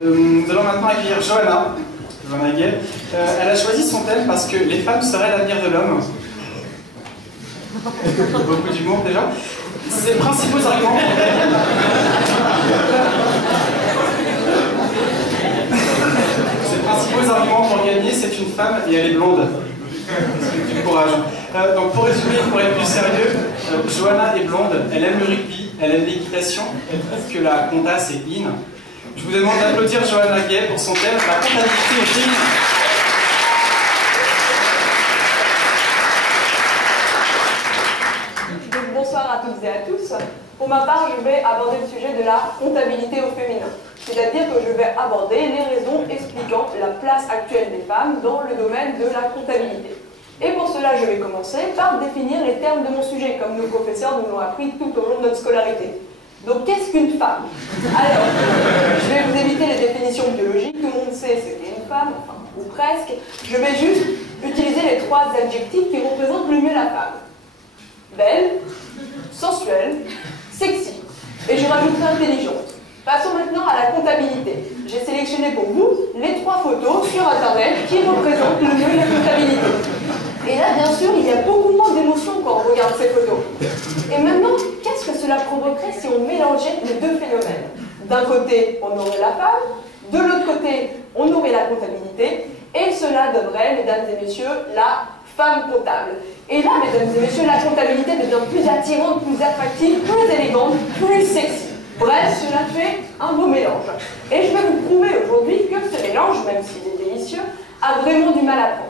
Nous allons maintenant accueillir Johanna Gay. Elle a choisi son thème parce que les femmes seraient l'avenir de l'homme. Beaucoup d'humour déjà. Ses principaux arguments pour gagner, c'est une femme et elle est blonde. C'est du courage. Donc pour résumer, pour être plus sérieux, Johanna est blonde, elle aime le rugby, elle aime l'équitation, elle trouve que la compta c'est in. Je vous demande d'applaudir Johanna Gay pour son thème, la comptabilité au féminin. Bonsoir à toutes et à tous. Pour ma part, je vais aborder le sujet de la comptabilité au féminin. C'est-à-dire que je vais aborder les raisons expliquant la place actuelle des femmes dans le domaine de la comptabilité. Et pour cela, je vais commencer par définir les termes de mon sujet, comme nos professeurs nous l'ont appris tout au long de notre scolarité. Donc, qu'est-ce qu'une femme? Alors, je vais vous éviter les définitions biologiques, tout le monde sait ce qu'est une femme, enfin, ou presque. Je vais juste utiliser les trois adjectifs qui représentent le mieux la femme. Belle, sensuelle, sexy. Et je rajouterai intelligente. Passons maintenant à la comptabilité. J'ai sélectionné pour vous les trois photos sur Internet qui représentent le mieux la comptabilité. Et là, bien sûr, il y a beaucoup moins d'émotions quand on regarde ces photos. Et maintenant, qu'est-ce que cela provoquerait si on mélangeait les deux phénomènes? D'un côté, on aurait la femme, de l'autre côté, on aurait la comptabilité, et cela donnerait, mesdames et messieurs, la femme comptable. Et là, mesdames et messieurs, la comptabilité devient plus attirante, plus attractive, plus élégante, plus sexy. Bref, cela fait un beau mélange. Et je vais vous prouver aujourd'hui que ce mélange, même s'il est délicieux, a vraiment du mal à prendre.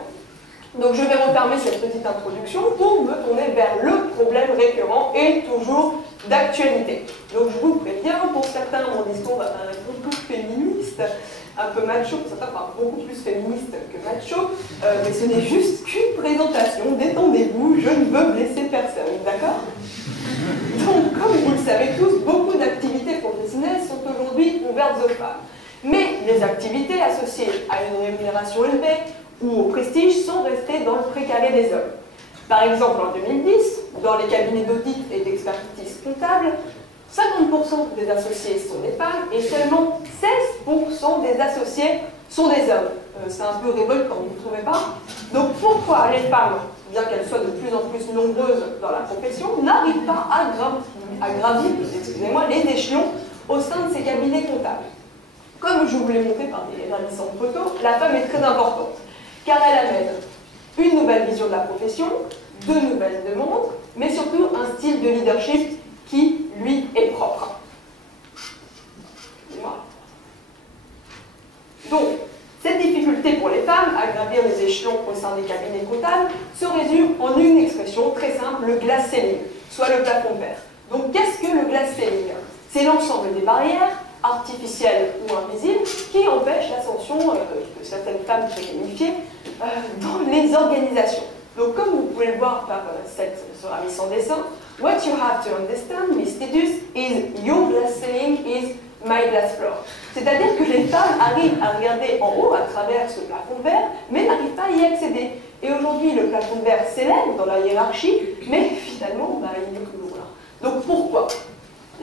Donc je vais refermer cette petite introduction pour me tourner vers le problème récurrent et toujours d'actualité. Donc je vous préviens, pour certains, mon discours va paraître beaucoup féministe, un peu macho, pour certains, enfin, beaucoup plus féministe que macho, mais ce n'est juste qu'une présentation, détendez-vous, je ne veux blesser personne, d'accord? Donc, comme vous le savez tous, beaucoup d'activités professionnelles sont aujourd'hui ouvertes aux femmes. Mais les activités associées à une rémunération élevée ou au prestige sont restées dans le précaré des hommes. Par exemple, en 2010, dans les cabinets d'audit et d'expertise comptable, 50% des associés sont des femmes et seulement 16% des associés sont des hommes. C'est un peu révoltant, vous ne trouvez pas? Donc pourquoi les femmes, bien qu'elles soient de plus en plus nombreuses dans la profession, n'arrivent pas à gravir les échelons au sein de ces cabinets comptables? Comme je vous l'ai montré par des ravissantes photos, la femme est très importante, car elle amène une nouvelle vision de la profession, de nouvelles demandes, mais surtout un style de leadership qui, lui, est propre. Voilà. Donc, cette difficulté pour les femmes à gravir les échelons au sein des cabinets comptables se résume en une expression très simple, le glass ceiling, soit le plafond de verre. Donc, qu'est-ce que le glass ceiling? C'est l'ensemble des barrières, artificielles ou invisibles, qui empêchent l'ascension de certaines femmes très qualifiées dans les organisations. Donc, comme vous pouvez le voir par ce ravissant dessin, what you have to understand, Miss Tidus, is your glass ceiling is my glass floor. C'est-à-dire que les femmes arrivent à regarder en haut à travers ce plafond de verre, mais n'arrivent pas à y accéder. Et aujourd'hui, le plafond de verre s'élève dans la hiérarchie, mais finalement, il est toujours là. Donc pourquoi?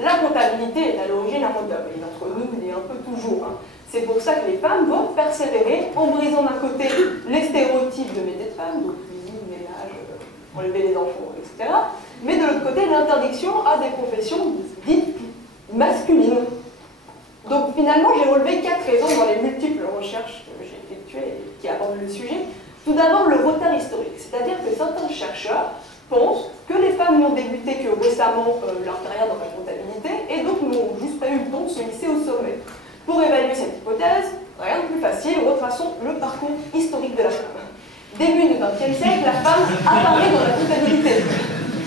La comptabilité est à l'origine un mode d'homme, et entre nous, il est un peu toujours. C'est pour ça que les femmes doivent persévérer en brisant d'un côté les stéréotypes de métiers de femmes, donc cuisine, ménage, enlever les enfants, etc. Mais de l'autre côté, l'interdiction à des professions dites masculines. Donc finalement, j'ai relevé 4 raisons dans les multiples recherches que j'ai effectuées et qui abordent le sujet. Tout d'abord, le retard historique, c'est-à-dire que certains chercheurs pensent que les femmes n'ont débuté que récemment leur carrière dans la comptabilité et donc n'ont juste pas eu le temps de se hisser au sommet. Pour évaluer cette hypothèse, rien de plus facile, retraçons le parcours historique de la femme. Début du XXe siècle, la femme apparaît dans la comptabilité.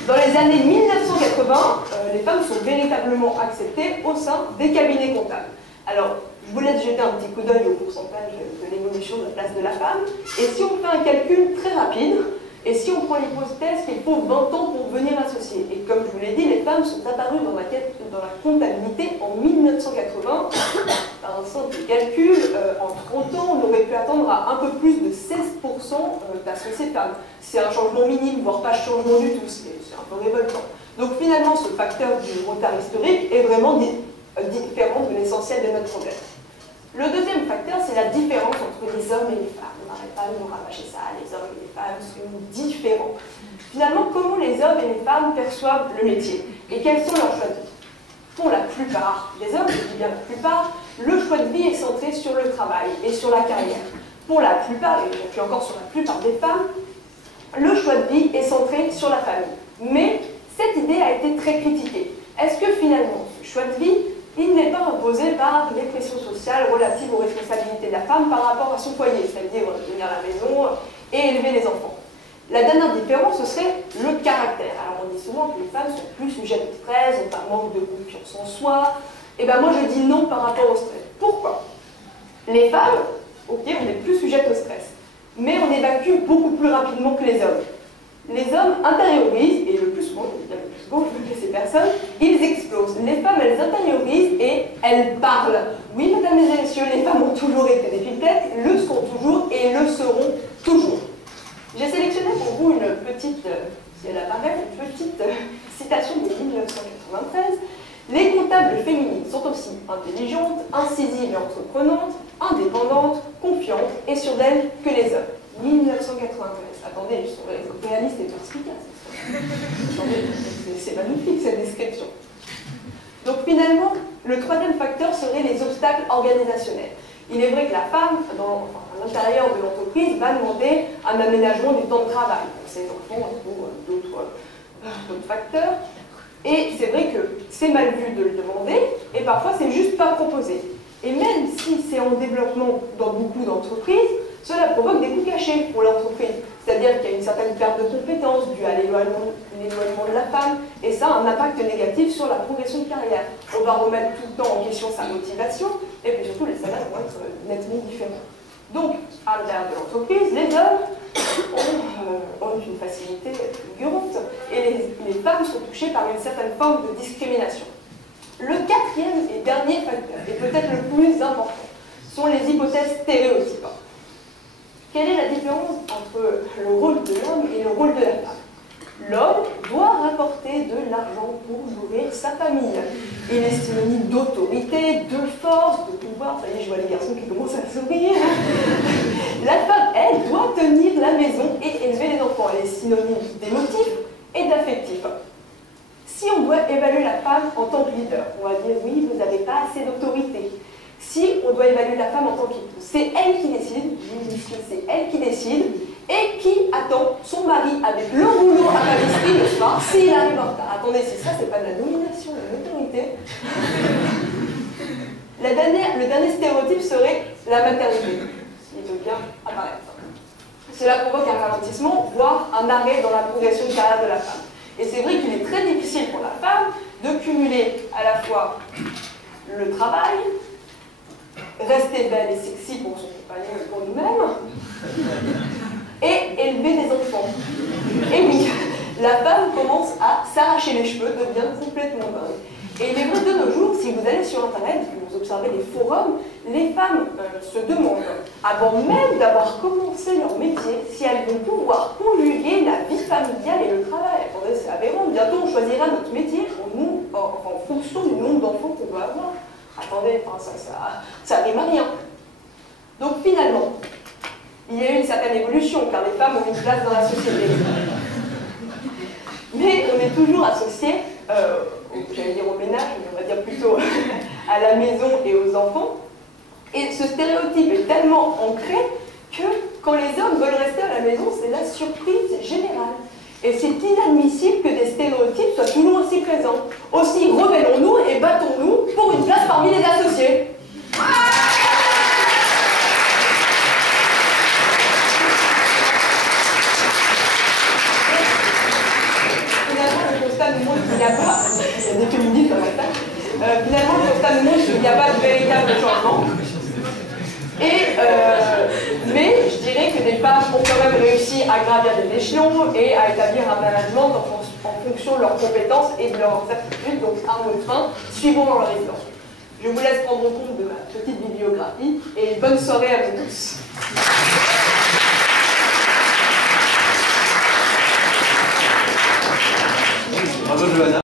Dans les années 1980, les femmes sont véritablement acceptées au sein des cabinets comptables. Alors, je vous laisse jeter un petit coup d'œil au pourcentage de l'évolution de la place de la femme. Et si on fait un calcul très rapide, et si on prend l'hypothèse qu'il faut 20 ans pour devenir associé. Et comme je vous l'ai dit, les femmes sont apparues dans la comptabilité en 1980. Par un simple calcul, en 30 ans, on aurait pu attendre à un peu plus de 16% d'associés femmes. C'est un changement minime, voire pas changement du tout, c'est un peu révoltant. Donc finalement, ce facteur du retard historique est vraiment différent de l'essentiel de notre problème. Le deuxième facteur, c'est la différence entre les hommes et les femmes. On n'arrête pas de nous rabâcher ça, les hommes et les femmes sont différents. Finalement, comment les hommes et les femmes perçoivent le métier et quels sont leurs choix de vie? Pour la plupart des hommes, je dis bien la plupart, le choix de vie est centré sur le travail et sur la carrière. Pour la plupart, et puis encore sur la plupart des femmes, le choix de vie est centré sur la famille. Mais cette idée a été très critiquée. Est-ce que finalement, ce choix de vie, il n'est pas imposé par les pressions sociales relatives aux responsabilités de la femme par rapport à son foyer, c'est-à-dire tenir la maison et élever les enfants? La dernière différence, ce serait le caractère. Alors on dit souvent que les femmes sont plus sujettes au stress, ont un manque de confiance en soi. Et bien moi je dis non par rapport au stress. Pourquoi? Les femmes, ok, on est plus sujettes au stress, mais on évacue beaucoup plus rapidement que les hommes. Les hommes intériorisent, et le plus souvent, que ces personnes, ils explosent. Les femmes, elles intériorisent et elles parlent. Oui, mesdames et messieurs, les femmes ont toujours été des pipettes, le sont toujours et le seront toujours. J'ai sélectionné pour vous une petite, si elle apparaît, une petite citation de 1993. Les comptables féminines sont aussi intelligentes, incisives et entreprenantes, indépendantes, confiantes et sûres d'elles que les hommes. 1993. Attendez, ils sont réalistes et perspicaces. C'est magnifique cette description. Donc finalement, le troisième facteur serait les obstacles organisationnels. Il est vrai que la femme, à l'intérieur de l'entreprise, va demander un aménagement du temps de travail pour ses enfants ou d'autres facteurs. Et c'est vrai que c'est mal vu de le demander, et parfois c'est juste pas proposé. Et même si c'est en développement dans beaucoup d'entreprises, cela provoque des coûts cachés pour l'entreprise. C'est-à-dire qu'il y a une certaine perte de compétences due à l'éloignement de la femme, et ça a un impact négatif sur la progression de carrière. On va remettre tout le temps en question sa motivation, et puis surtout les salaires vont être nettement différents. Donc, à l'intérieur de l'entreprise, les hommes ont une facilité fulgurante, et les femmes sont touchées par une certaine forme de discrimination. Le quatrième et dernier facteur, et peut-être le plus important, sont les hypothèses stéréotypes. Quelle est la différence entre le rôle de l'homme et le rôle de la femme? L'homme doit rapporter de l'argent pour nourrir sa famille. Il est synonyme d'autorité, de force, de pouvoir. Ça y est, je vois les garçons qui commencent à sourire. La femme, elle, doit tenir la maison et élever les enfants. Elle est synonyme d'émotif et d'affectif. Si on doit évaluer la femme en tant que leader, on va dire oui, vous n'avez pas assez d'autorité. Si on doit évaluer la femme en tant qu'épouse, c'est elle qui décide, c'est elle qui décide, et qui attend son mari avec le rouleau à pâtisserie le soir s'il arrive en retard. Attendez, c'est ça, c'est pas de la domination, de l'autorité. Le dernier stéréotype serait la maternité, qui veut bien apparaître. Cela provoque un ralentissement, voire un arrêt dans la progression de carrière de la femme. Et c'est vrai qu'il est très difficile pour la femme de cumuler à la fois le travail, rester belle et sexy pour son compagnon et pour nous-mêmes, et élever des enfants. Et oui, la femme commence à s'arracher les cheveux, devient complètement dingue. Et il est vrai de nos jours, si vous allez sur Internet, vous observez les forums, les femmes se demandent, avant même d'avoir commencé leur métier, si elles vont pouvoir conjuguer la vie familiale et le travail. Attendez, c'est aberrant. Bientôt, on choisira notre métier en fonction du nombre d'enfants qu'on doit avoir. Attendez, ça rime à rien. Donc finalement, il y a eu une certaine évolution, car les femmes ont une place dans la société. Mais on est toujours associé, j'allais dire au ménage, mais on va dire plutôt à la maison et aux enfants. Et ce stéréotype est tellement ancré que quand les hommes veulent rester à la maison, c'est la surprise générale. Et c'est inadmissible que des stéréotypes soient toujours aussi présents. Aussi, rebellons-nous et battons-nous pour une place parmi les associés. Finalement, le constat nous montre qu'il n'y a pas, il y a des féministes dans la salle, finalement, le constat nous montre qu'il n'y a pas de véritable changement. Mais je dirais que des femmes ont quand même réussi à gravir des échelons et à établir un management en fonction de leurs compétences et de leurs aptitudes. Donc, un mot de fin, suivons dans leur exemple. Je vous laisse prendre compte de ma petite bibliographie et bonne soirée à vous tous. Bravo Johanna.